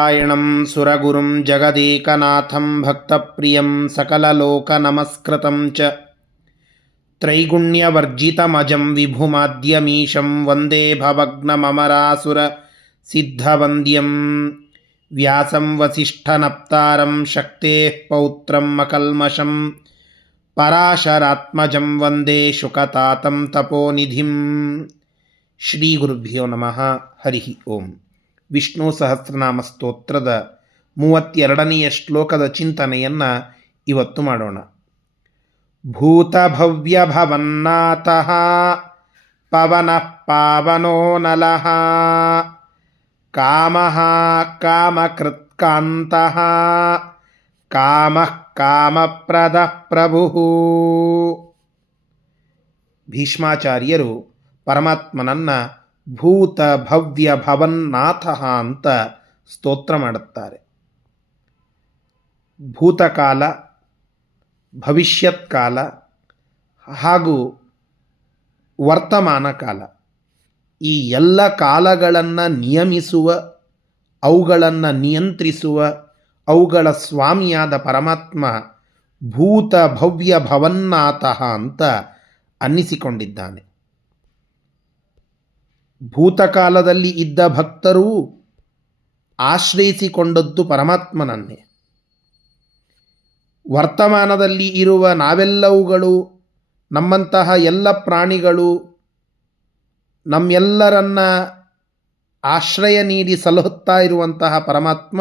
ನಾರಾಯಣಂ ಸುರಗುರುಂ ಜಗದೇಕನಾಥಂ ಭಕ್ತಪ್ರಿಯಂ ಸಕಲಲೋಕನಮಸ್ಕೃತಂ ಚ ತ್ರೈಗುಣ್ಯವರ್ಜಿತಮಜಂ ವಿಭುಮಾದ್ಯಮೀಶಂ ವಂದೇ ಭವಗ್ನಮರಾಸುರ ಸಿದ್ಧವಂದ್ಯಂ ವ್ಯಾಸಂ ವಸಿಷ್ಠನಪ್ತಾರಂ ಶಕ್ತೇಃ ಪೌತ್ರಂ ಅಕಲ್ಮಷಂ ಪರಾಶರಾತ್ಮಜಂ ವಂದೇ ಶುಕತಾತಂ ತಪೋನಿಧಿಂ. ಶ್ರೀ ಗುರುಭ್ಯೋ ನಮಃ. ಹರಿ ಓಂ. ವಿಷ್ಣು ಸಹಸ್ರನಾಮ ಸ್ತೋತ್ರದ 32ನೇ ಶ್ಲೋಕದ ಚಿಂತನೆಯನ್ನು ಇವತ್ತು ಮಾಡೋಣ. ಭೂತಭವ್ಯ ಭವನ್ನಾಥಃ ಪವನಃ ಪಾವನೋ ನಲಃ ಕಾಮಃ ಕಾಮಕೃತ್ಕಾಂತಃ ಕಾಮಃ ಕಾಮಪ್ರದಃ ಪ್ರಭುಃ. ಭೀಷ್ಮಾಚಾರ್ಯರು ಪರಮಾತ್ಮನನ್ನು ಭೂತ ಭವ್ಯ ಭವನ್ನಾಥ ಅಂತ ಸ್ತೋತ್ರ ಮಾಡುತ್ತಾರೆ. ಭೂತಕಾಲ, ಭವಿಷ್ಯತ್ ಕಾಲ ಹಾಗೂ ವರ್ತಮಾನ ಕಾಲ, ಈ ಎಲ್ಲ ಕಾಲಗಳನ್ನು ನಿಯಮಿಸುವ, ಅವುಗಳನ್ನು ನಿಯಂತ್ರಿಸುವ, ಅವುಗಳ ಸ್ವಾಮಿಯಾದ ಪರಮಾತ್ಮ ಭೂತ ಭವ್ಯ ಭವನ್ನಾಥ ಅಂತ ಅನ್ನಿಸಿಕೊಂಡಿದ್ದಾನೆ. ಭೂತಕಾಲದಲ್ಲಿ ಇದ್ದ ಭಕ್ತರೂ ಆಶ್ರಯಿಸಿಕೊಂಡದ್ದು ಪರಮಾತ್ಮನನ್ನೇ. ವರ್ತಮಾನದಲ್ಲಿ ಇರುವ ನಾವೆಲ್ಲವುಗಳು, ನಮ್ಮಂತಹ ಎಲ್ಲ ಪ್ರಾಣಿಗಳು ನಮ್ಮೆಲ್ಲರನ್ನ ಆಶ್ರಯ ನೀಡಿ ಸಲಹುತ್ತಾ ಇರುವಂತಹ ಪರಮಾತ್ಮ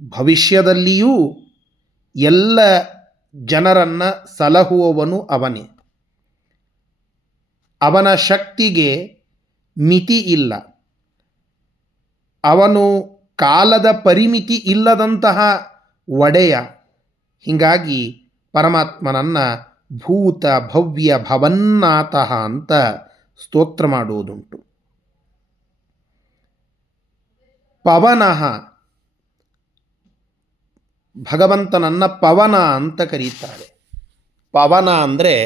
ಭವಿಷ್ಯದಲ್ಲಿಯೂ ಎಲ್ಲ ಜನರನ್ನು ಸಲಹುವವನು ಅವನೇ. ಅವನ ಶಕ್ತಿಗೆ ಮಿತಿ ಇಲ್ಲ. ಅವನು ಕಾಲದ ಪರಿಮಿತಿ ಇಲ್ಲದಂತಹ ಒಡೆಯ. ಹೀಗಾಗಿ ಪರಮಾತ್ಮನನ್ನು ಭೂತ ಭವ್ಯ ಭವನ್ನಾಥ ಅಂತ ಸ್ತೋತ್ರ ಮಾಡುವುದುಂಟು. ಪವನಃ, ಭಗವಂತನನ್ನು ಪವನ ಅಂತ ಕರೀತಾರೆ. ಪವನ ಅಂದರೆ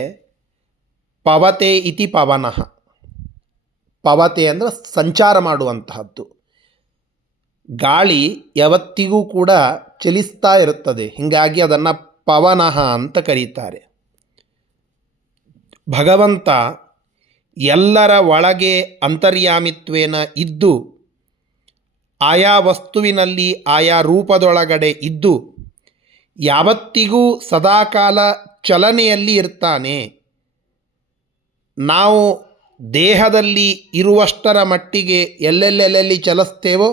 ಪವತೆ ಇತಿ ಪವನಃ. ಪವತೆ ಅಂದರೆ ಸಂಚಾರ ಮಾಡುವಂತಹದ್ದು. ಗಾಳಿ ಯಾವತ್ತಿಗೂ ಕೂಡ ಚಲಿಸ್ತಾ ಇರುತ್ತದೆ, ಹೀಗಾಗಿ ಅದನ್ನು ಪವನಃ ಅಂತ ಕರೀತಾರೆ. ಭಗವಂತ ಎಲ್ಲರ ಒಳಗೆ ಅಂತರ್ಯಾಮಿತ್ವೇನ ಇದ್ದು, ಆಯಾ ವಸ್ತುವಿನಲ್ಲಿ ಆಯಾ ರೂಪದೊಳಗಡೆ ಇದ್ದು ಯಾವತ್ತಿಗೂ ಸದಾಕಾಲ ಚಲನೆಯಲ್ಲಿ ಇರ್ತಾನೆ. ನಾವು ದೇಹದಲ್ಲಿ ಇರುವಷ್ಟರ ಮಟ್ಟಿಗೆ ಎಲ್ಲೆಲ್ಲೆಲ್ಲಿ ಚಲಿಸ್ತೇವೋ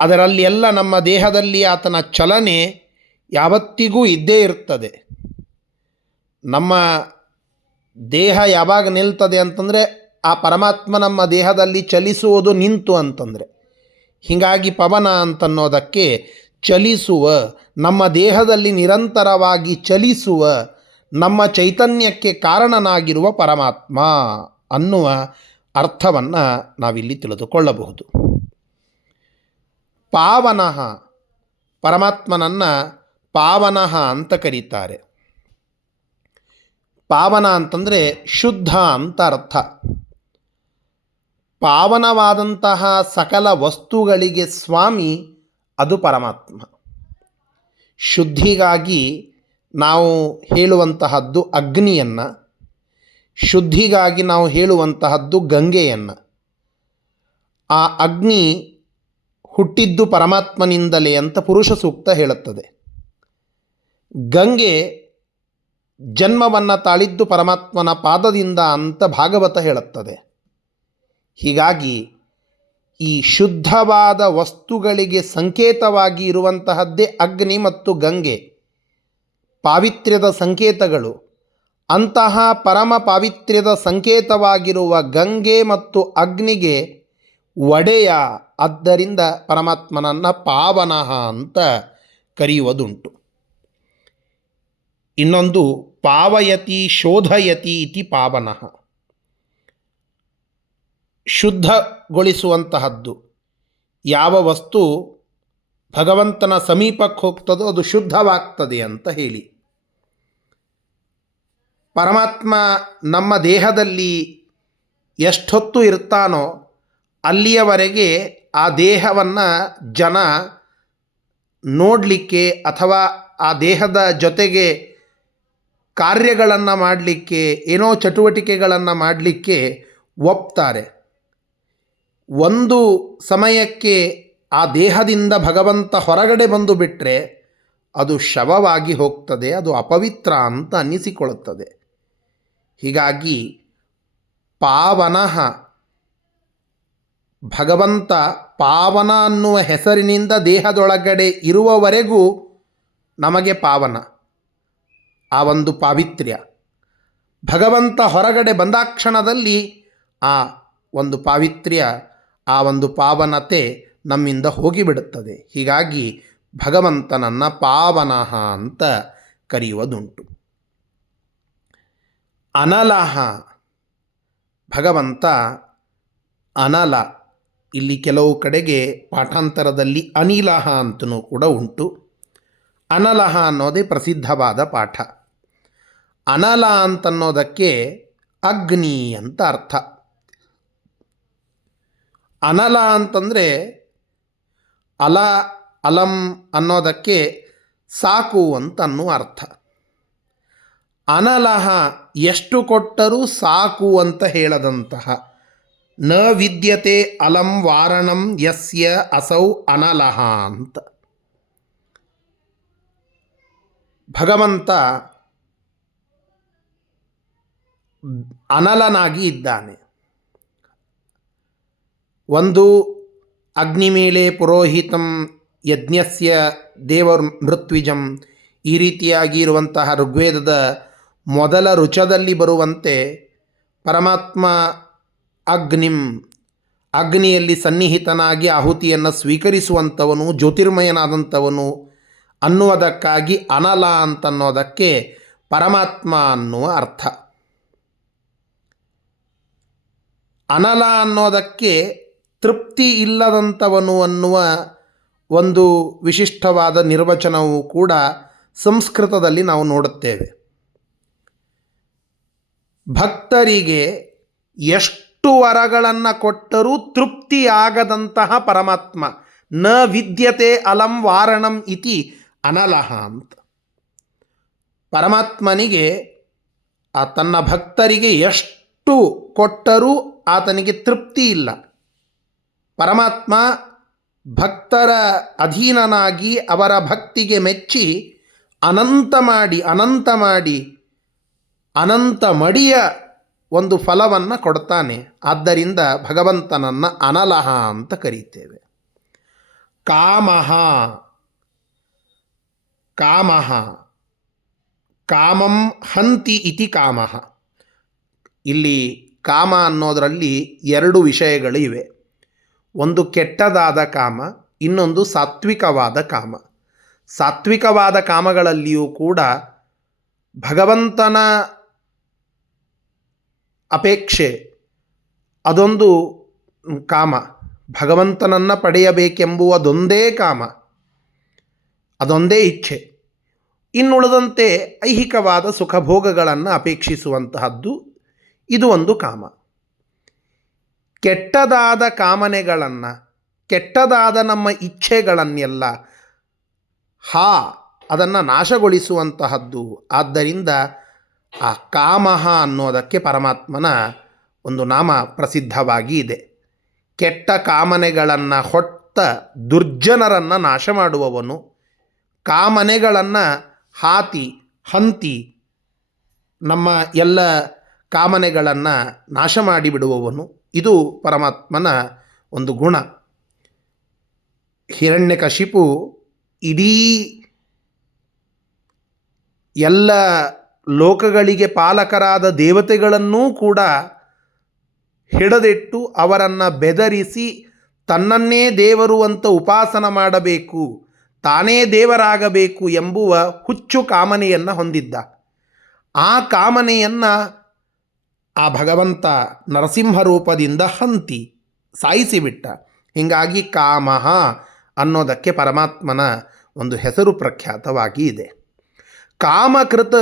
ಅದರಲ್ಲಿ ಎಲ್ಲ ನಮ್ಮ ದೇಹದಲ್ಲಿ ಆತನ ಚಲನೆ ಯಾವತ್ತಿಗೂ ಇದ್ದೇ ಇರ್ತದೆ. ನಮ್ಮ ದೇಹ ಯಾವಾಗ ನಿಲ್ತದೆ ಅಂತಂದರೆ ಆ ಪರಮಾತ್ಮ ನಮ್ಮ ದೇಹದಲ್ಲಿ ಚಲಿಸುವುದು ನಿಂತು ಅಂತಂದರೆ. ಹೀಗಾಗಿ ಪವನ ಅಂತನ್ನೋದಕ್ಕೆ ಚಲಿಸುವ, ನಮ್ಮ ದೇಹದಲ್ಲಿ ನಿರಂತರವಾಗಿ ಚಲಿಸುವ, ನಮ್ಮ ಚೈತನ್ಯಕ್ಕೆ ಕಾರಣನಾಗಿರುವ ಪರಮಾತ್ಮ ಅನ್ನುವ ಅರ್ಥವನ್ನು ನಾವಿಲ್ಲಿ ತಿಳಿದುಕೊಳ್ಳಬಹುದು. ಪಾವನಃ, ಪರಮಾತ್ಮನನ್ನು ಪಾವನಃ ಅಂತ ಕರೀತಾರೆ. ಪಾವನ ಅಂತಂದರೆ ಶುದ್ಧ ಅಂತ ಅರ್ಥ. ಪಾವನವಾದಂತಹ ಸಕಲ ವಸ್ತುಗಳಿಗೆ ಸ್ವಾಮಿ ಅದು ಪರಮಾತ್ಮ. ಶುದ್ಧಿಗಾಗಿ ನಾವು ಹೇಳುವಂತಹದ್ದು ಅಗ್ನಿಯನ್ನು, ಶುದ್ಧಿಗಾಗಿ ನಾವು ಹೇಳುವಂತಹದ್ದು ಗಂಗೆಯನ್ನು. ಆ ಅಗ್ನಿ ಹುಟ್ಟಿದ್ದು ಪರಮಾತ್ಮನಿಂದಲೇ ಅಂತ ಪುರುಷ ಸೂಕ್ತ ಹೇಳುತ್ತದೆ. ಗಂಗೆ ಜನ್ಮವನ್ನು ತಾಳಿದ್ದು ಪರಮಾತ್ಮನ ಪಾದದಿಂದ ಅಂತ ಭಾಗವತ ಹೇಳುತ್ತದೆ. ಹೀಗಾಗಿ ಈ ಶುದ್ಧವಾದ ವಸ್ತುಗಳಿಗೆ ಸಂಕೇತವಾಗಿ ಇರುವಂತಹದ್ದೇ ಅಗ್ನಿ ಮತ್ತು ಗಂಗೆ, ಪಾವಿತ್ರ್ಯದ ಸಂಕೇತಗಳು. ಅಂತಹ ಪರಮ ಪಾವಿತ್ರ್ಯದ ಸಂಕೇತವಾಗಿರುವ ಗಂಗೆ ಮತ್ತು ಅಗ್ನಿಗೆ ಒಡೆಯ, ಆದ್ದರಿಂದ ಪರಮಾತ್ಮನನ್ನು ಪಾವನಃ ಅಂತ ಕರೆಯುವುದುಂಟು. ಇನ್ನೊಂದು ಪಾವಯತಿ ಶೋಧಯತಿ ಇತಿ ಪಾವನಃ, ಶುದ್ಧಗೊಳಿಸುವಂತಹದ್ದು. ಯಾವ ವಸ್ತು ಭಗವಂತನ ಸಮೀಪಕ್ಕೆ ಹೋಗ್ತದೋ ಅದು ಶುದ್ಧವಾಗ್ತದೆ ಅಂತ ಹೇಳಿ. ಪರಮಾತ್ಮ ನಮ್ಮ ದೇಹದಲ್ಲಿ ಎಷ್ಟೊತ್ತು ಇರ್ತಾನೋ ಅಲ್ಲಿಯವರೆಗೆ ಆ ದೇಹವನ್ನು ಜನ ನೋಡಲಿಕ್ಕೆ ಅಥವಾ ಆ ದೇಹದ ಜೊತೆಗೆ ಕಾರ್ಯಗಳನ್ನು ಮಾಡಲಿಕ್ಕೆ, ಏನೋ ಚಟುವಟಿಕೆಗಳನ್ನು ಮಾಡಲಿಕ್ಕೆ ಒಪ್ತಾರೆ. ಒಂದು ಸಮಯಕ್ಕೆ ಆ ದೇಹದಿಂದ ಭಗವಂತ ಹೊರಗಡೆ ಬಂದು ಬಿಟ್ಟರೆ ಅದು ಶವವಾಗಿ ಹೋಗ್ತದೆ, ಅದು ಅಪವಿತ್ರ ಅಂತ ಅನ್ನಿಸಿಕೊಳ್ಳುತ್ತದೆ. ಹೀಗಾಗಿ ಪಾವನಃ, ಭಗವಂತ ಪಾವನ ಅನ್ನುವ ಹೆಸರಿನಿಂದ ದೇಹದೊಳಗಡೆ ಇರುವವರೆಗೂ ನಮಗೆ ಪಾವನ, ಆ ಒಂದು ಪಾವಿತ್ರ್ಯ. ಭಗವಂತ ಹೊರಗಡೆ ಬಂದಾಕ್ಷಣದಲ್ಲಿ ಆ ಒಂದು ಪಾವಿತ್ರ್ಯ, ಆ ಒಂದು ಪಾವನತೆ ನಮ್ಮಿಂದ ಹೋಗಿಬಿಡುತ್ತದೆ. ಹೀಗಾಗಿ ಭಗವಂತನನ್ನು ಪಾವನಃ ಅಂತ ಕರೆಯುವುದುಂಟು. ಅನಲಃ, ಭಗವಂತ ಅನಲ. ಇಲ್ಲಿ ಕೆಲವು ಕಡೆಗೆ ಪಾಠಾಂತರದಲ್ಲಿ ಅನಿಲಃ ಅಂತಲೂ ಕೂಡ ಉಂಟು. ಅನಲಃ ಅನ್ನೋದೇ ಪ್ರಸಿದ್ಧವಾದ ಪಾಠ. ಅನಲ ಅಂತನ್ನೋದಕ್ಕೆ ಅಗ್ನಿ ಅಂತ ಅರ್ಥ. ಅನಲ ಅಂತಂದರೆ ಅಲ, ಅಲಂ ಅನ್ನೋದಕ್ಕೆ ಸಾಕು ಅಂತನ್ನೋ ಅರ್ಥ. ಅನಲಃ, ಎಷ್ಟು ಕೊಟ್ಟರೂ ಸಾಕು ಅಂತ ಹೇಳದಂತಹ. ನ ವಿದ್ಯತೆ ಅಲಂ ವಾರಣಂ ಯಸ್ಯ ಅಸೌ ಅನಲಃ ಅಂತ. ಭಗವಂತ ಅನಲನಾಗಿ ಇದ್ದಾನೆ. ಒಂದು ಅಗ್ನಿ ಮೇಲೆ ಪುರೋಹಿತಂ ಯಜ್ಞಸ್ಯ ದೇವರ್ ಮೃತ್ವಿಜಂ, ಈ ರೀತಿಯಾಗಿ ಇರುವಂತಹ ಋಗ್ವೇದದ ಮೊದಲ ರುಚದಲ್ಲಿ ಬರುವಂತೆ ಪರಮಾತ್ಮ ಅಗ್ನಿಂ, ಅಗ್ನಿಯಲ್ಲಿ ಸನ್ನಿಹಿತನಾಗಿ ಆಹುತಿಯನ್ನು ಸ್ವೀಕರಿಸುವಂಥವನು, ಜ್ಯೋತಿರ್ಮಯನಾದಂಥವನು ಅನ್ನುವುದಕ್ಕಾಗಿ ಅನಲ ಅಂತನ್ನೋದಕ್ಕೆ ಪರಮಾತ್ಮ ಅನ್ನುವ ಅರ್ಥ. ಅನಲ ಅನ್ನೋದಕ್ಕೆ ತೃಪ್ತಿ ಇಲ್ಲದಂಥವನು ಅನ್ನುವ ಒಂದು ವಿಶಿಷ್ಟವಾದ ನಿರ್ವಚನವೂ ಕೂಡ ಸಂಸ್ಕೃತದಲ್ಲಿ ನಾವು ನೋಡುತ್ತೇವೆ. ಭಕ್ತರಿಗೆ ಎಷ್ಟು ವರಗಳನ್ನು ಕೊಟ್ಟರೂ ತೃಪ್ತಿಯಾಗದಂತಹ ಪರಮಾತ್ಮ. ನ ವಿದ್ಯತೆ ಅಲಂ ವಾರಣಂ ಇತಿ ಅನಲಃ ಅಂತ. ಪರಮಾತ್ಮನಿಗೆ ತನ್ನ ಭಕ್ತರಿಗೆ ಎಷ್ಟು ಕೊಟ್ಟರೂ ಆತನಿಗೆ ತೃಪ್ತಿ ಇಲ್ಲ. ಪರಮಾತ್ಮ ಭಕ್ತರ ಅಧೀನನಾಗಿ ಅವರ ಭಕ್ತಿಗೆ ಮೆಚ್ಚಿ ಅನಂತ ಮಾಡಿ ಅನಂತ ಮಡಿಯ ಒಂದು ಫಲವನ್ನು ಕೊಡ್ತಾನೆ. ಆದ್ದರಿಂದ ಭಗವಂತನನ್ನು ಅನಲಃ ಅಂತ ಕರೀತೇವೆ. ಕಾಮಃ, ಕಾಮಃ ಕಾಮಂ ಹಂತಿ ಇತಿ ಕಾಮಃ. ಇಲ್ಲಿ ಕಾಮ ಅನ್ನೋದರಲ್ಲಿ ಎರಡು ವಿಷಯಗಳು ಇವೆ. ಒಂದು ಕೆಟ್ಟದಾದ ಕಾಮ, ಇನ್ನೊಂದು ಸಾತ್ವಿಕವಾದ ಕಾಮ. ಸಾತ್ವಿಕವಾದ ಕಾಮಗಳಲ್ಲಿಯೂ ಕೂಡ ಭಗವಂತನ ಅಪೇಕ್ಷೆ, ಅದೊಂದು ಕಾಮ. ಭಗವಂತನನ್ನು ಪಡೆಯಬೇಕೆಂಬುವುದೊಂದೇ ಕಾಮ, ಅದೊಂದೇ ಇಚ್ಛೆ. ಇನ್ನುಳಿದಂತೆ ಐಹಿಕವಾದ ಸುಖಭೋಗಗಳನ್ನು ಅಪೇಕ್ಷಿಸುವಂತಹದ್ದು ಇದು ಒಂದು ಕಾಮ. ಕೆಟ್ಟದಾದ ಕಾಮನೆಗಳನ್ನು, ಕೆಟ್ಟದಾದ ನಮ್ಮ ಇಚ್ಛೆಗಳನ್ನೆಲ್ಲ ಅದನ್ನು ನಾಶಗೊಳಿಸುವಂತಹದ್ದು. ಆದ್ದರಿಂದ ಆ ಕಾಮಃ ಅನ್ನೋದಕ್ಕೆ ಪರಮಾತ್ಮನ ಒಂದು ನಾಮ ಪ್ರಸಿದ್ಧವಾಗಿ ಇದೆ. ಕೆಟ್ಟ ಕಾಮನೆಗಳನ್ನು ಹೊತ್ತ ದುರ್ಜನರನ್ನು ನಾಶ ಮಾಡುವವನು, ಕಾಮನೆಗಳನ್ನು ಹಂತಿ ನಮ್ಮ ಎಲ್ಲ ಕಾಮನೆಗಳನ್ನು ನಾಶ ಮಾಡಿಬಿಡುವವನು. ಇದು ಪರಮಾತ್ಮನ ಒಂದು ಗುಣ. ಹಿರಣ್ಯಕಶಿಪು ಇಡೀ ಎಲ್ಲ ಲೋಕಗಳಿಗೆ ಪಾಲಕರಾದ ದೇವತೆಗಳನ್ನೂ ಕೂಡ ಹಿಡಿದಿಟ್ಟು ಅವರನ್ನು ಬೆದರಿಸಿ ತನ್ನನ್ನೇ ದೇವರು ಅಂತ ಉಪಾಸನ ಮಾಡಬೇಕು, ತಾನೇ ದೇವರಾಗಬೇಕು ಎಂಬುವ ಹುಚ್ಚು ಕಾಮನೆಯನ್ನು ಹೊಂದಿದ್ದ. ಆ ಕಾಮನೆಯನ್ನು ಆ ಭಗವಂತ ನರಸಿಂಹ ರೂಪದಿಂದ ಹಂತಿ ಸಾಯಿಸಿಬಿಟ್ಟ. ಹೀಗಾಗಿ ಕಾಮಃ ಅನ್ನೋದಕ್ಕೆ ಪರಮಾತ್ಮನ ಒಂದು ಹೆಸರು ಪ್ರಖ್ಯಾತವಾಗಿ ಇದೆ. ಕಾಮಕೃತ,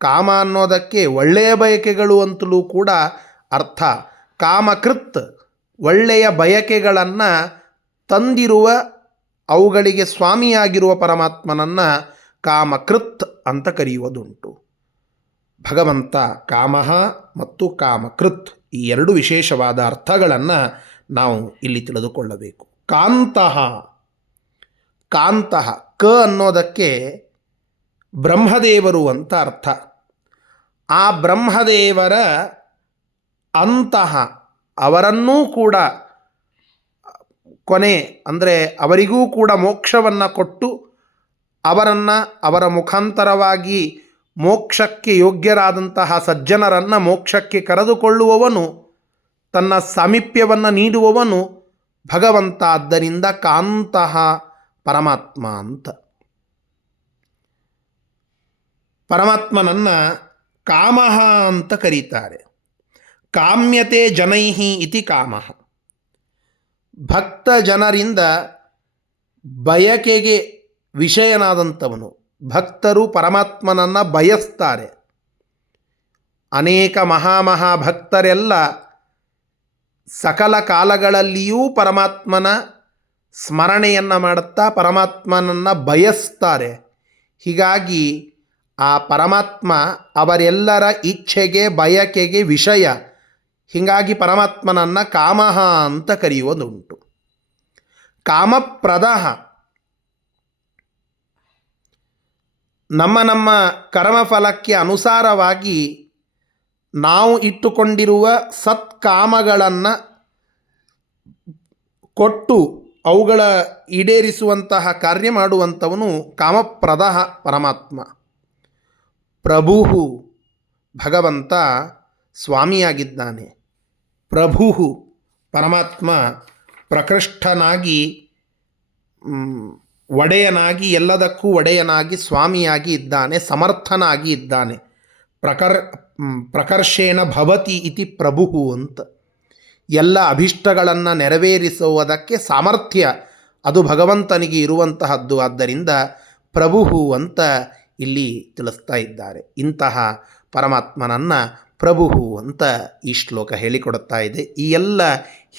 ಕಾಮ ಅನ್ನೋದಕ್ಕೆ ಒಳ್ಳೆಯ ಬಯಕೆಗಳು ಅಂತಲೂ ಕೂಡ ಅರ್ಥ. ಕಾಮಕೃತ್ ಒಳ್ಳೆಯ ಬಯಕೆಗಳನ್ನು ತಂದಿರುವ, ಅವುಗಳಿಗೆ ಸ್ವಾಮಿಯಾಗಿರುವ ಪರಮಾತ್ಮನನ್ನು ಕಾಮಕೃತ್ ಅಂತ ಕರೆಯುವುದುಂಟು. ಭಗವಂತ ಕಾಮಃ ಮತ್ತು ಕಾಮಕೃತ್ ಈ ಎರಡು ವಿಶೇಷವಾದ ಅರ್ಥಗಳನ್ನು ನಾವು ಇಲ್ಲಿ ತಿಳಿದುಕೊಳ್ಳಬೇಕು. ಕಾಂತಃ, ಕಾಂತಃ ಕ ಅನ್ನೋದಕ್ಕೆ ಬ್ರಹ್ಮದೇವರು ಅಂತ ಅರ್ಥ. ಆ ಬ್ರಹ್ಮದೇವರ ಅಂತಹ, ಅವರನ್ನೂ ಕೂಡ ಕೊನೆ ಅಂದರೆ ಅವರಿಗೂ ಕೂಡ ಮೋಕ್ಷವನ್ನು ಕೊಟ್ಟು ಅವರನ್ನು, ಅವರ ಮುಖಾಂತರವಾಗಿ ಮೋಕ್ಷಕ್ಕೆ ಯೋಗ್ಯರಾದಂತಹ ಸಜ್ಜನರನ್ನು ಮೋಕ್ಷಕ್ಕೆ ಕರೆದುಕೊಳ್ಳುವವನು, ತನ್ನ ಸಾಮೀಪ್ಯವನ್ನು ನೀಡುವವನು ಭಗವಂತ. ಆದ್ದರಿಂದ ಕಾಂತಃ ಪರಮಾತ್ಮ ಅಂತ. ಪರಮಾತ್ಮನನ್ನು ಕಾಮಃ ಅಂತ ಕರೀತಾರೆ. ಕಾಮ್ಯತೆ ಜನೈಹಿ ಇತಿ ಕಾಮಃ. ಭಕ್ತ ಜನರಿಂದ ಬಯಕೆಗೆ ವಿಷಯನಾದಂಥವನು. ಭಕ್ತರು ಪರಮಾತ್ಮನನ್ನು ಬಯಸ್ತಾರೆ. ಅನೇಕ ಮಹಾಭಕ್ತರೆಲ್ಲ ಸಕಲ ಕಾಲಗಳಲ್ಲಿಯೂ ಪರಮಾತ್ಮನ ಸ್ಮರಣೆಯನ್ನು ಮಾಡುತ್ತಾ ಪರಮಾತ್ಮನನ್ನು ಬಯಸ್ತಾರೆ. ಹೀಗಾಗಿ ಆ ಪರಮಾತ್ಮ ಅವರೆಲ್ಲರ ಇಚ್ಛೆಗೆ, ಬಯಕೆಗೆ ವಿಷಯ. ಹೀಗಾಗಿ ಪರಮಾತ್ಮನನ್ನು ಕಾಮಃ ಅಂತ ಕರೆಯುವುದುಂಟು. ಕಾಮಪ್ರದಃ, ನಮ್ಮ ಕರ್ಮಫಲಕ್ಕೆ ಅನುಸಾರವಾಗಿ ನಾವು ಇಟ್ಟುಕೊಂಡಿರುವ ಸತ್ಕಾಮಗಳನ್ನು ಕೊಟ್ಟು ಅವುಗಳ ಈಡೇರಿಸುವಂತಹ ಕಾರ್ಯ ಮಾಡುವಂಥವನು ಕಾಮಪ್ರದಃ ಪರಮಾತ್ಮ. ಪ್ರಭು, ಭಗವಂತ ಸ್ವಾಮಿಯಾಗಿದ್ದಾನೆ. ಪ್ರಭು ಪರಮಾತ್ಮ ಪ್ರಕೃಷ್ಟನಾಗಿ, ಒಡೆಯನಾಗಿ, ಎಲ್ಲದಕ್ಕೂ ಒಡೆಯನಾಗಿ, ಸ್ವಾಮಿಯಾಗಿ ಇದ್ದಾನೆ, ಸಮರ್ಥನಾಗಿ ಇದ್ದಾನೆ. ಪ್ರಕರ್ಷೇಣ ಭವತಿ ಇತಿ ಪ್ರಭು ಅಂತ. ಎಲ್ಲ ಅಭಿಷ್ಟಗಳನ್ನು ನೆರವೇರಿಸುವುದಕ್ಕೆ ಸಾಮರ್ಥ್ಯ ಅದು ಭಗವಂತನಿಗೆ ಇರುವಂತಹದ್ದು. ಆದ್ದರಿಂದ ಪ್ರಭು ಅಂತ ಇಲ್ಲಿ ತಿಳಿಸ್ತಾ ಇದ್ದಾರೆ. ಇಂತಹ ಪರಮಾತ್ಮನನ್ನು ಪ್ರಭು ಅಂತ ಈ ಶ್ಲೋಕ ಹೇಳಿಕೊಡುತ್ತಾ ಇದೆ. ಈ ಎಲ್ಲ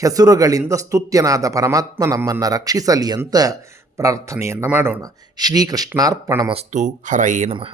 ಹೆಸರುಗಳಿಂದ ಸ್ತುತ್ಯನಾದ ಪರಮಾತ್ಮ ನಮ್ಮನ್ನು ರಕ್ಷಿಸಲಿ ಅಂತ ಪ್ರಾರ್ಥನೆಯನ್ನು ಮಾಡೋಣ. ಶ್ರೀಕೃಷ್ಣಾರ್ಪಣಮಸ್ತು. ಹರಯೇ ನಮಃ.